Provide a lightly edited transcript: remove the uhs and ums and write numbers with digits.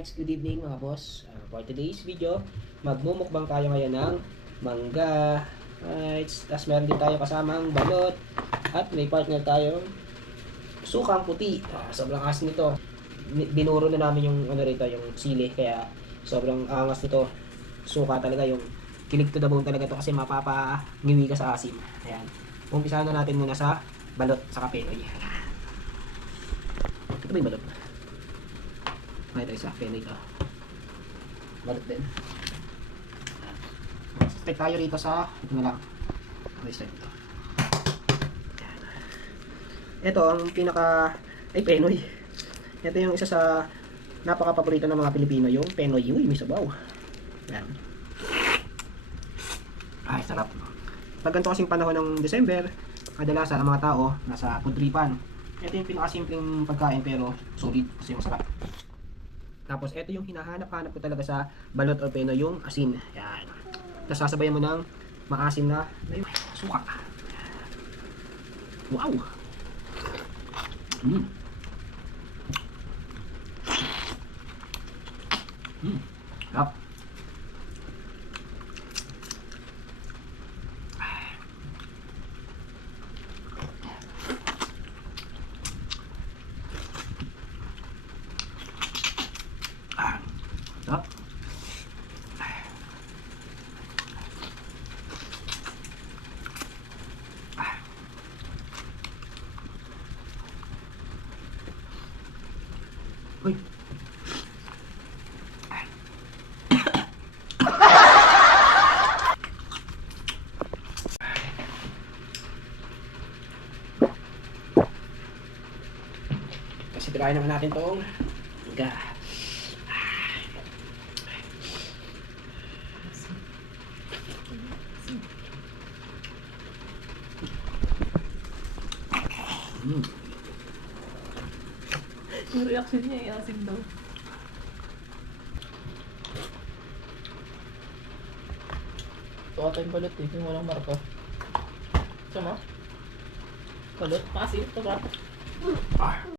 Alright, good evening mga boss. For today's video, magmumukbang tayo ngayon ng mangga. Alright, tapos meron din tayo kasamang balot. At may partner tayo, sukang puti. Sobrang asin nito. Binuro na namin yung ano rito, yung sili. Kaya sobrang angas nito. Suka talaga yung kilig to the bone talaga to kasi mapapangiwi ka sa asim. Ayan. Umpisahan na natin muna sa balot sa penoy. Ito ba yung balot? May ito isa, penoy ito. Balot din. Stick tayo rito sa, ito na lang. Okay, start ito. Ito ang pinaka, ay penoy. Ito yung isa sa napaka-paborito ng mga Pilipino, yung penoy. Uy, may sabaw. Yan. Ay, sarap. Pag ganito kasing panahon ng December, kadalasan ang mga tao nasa pudripan. Ito yung pinakasimpleng pagkain pero solid kasi masarap. Tapos ito yung hinahanap-hanap ko talaga sa balot o penoy, yung asin. Yan. Tapos sasabayan mo ng maasim na suka. Wow! Sarap. Sarap. Uy. Kasi tirahin naman natin tong mangga. Yung reaction niya, asin daw. Ito ata yung balot eh, yung walang marka. Sama? Balot? Maasin? Ito ba?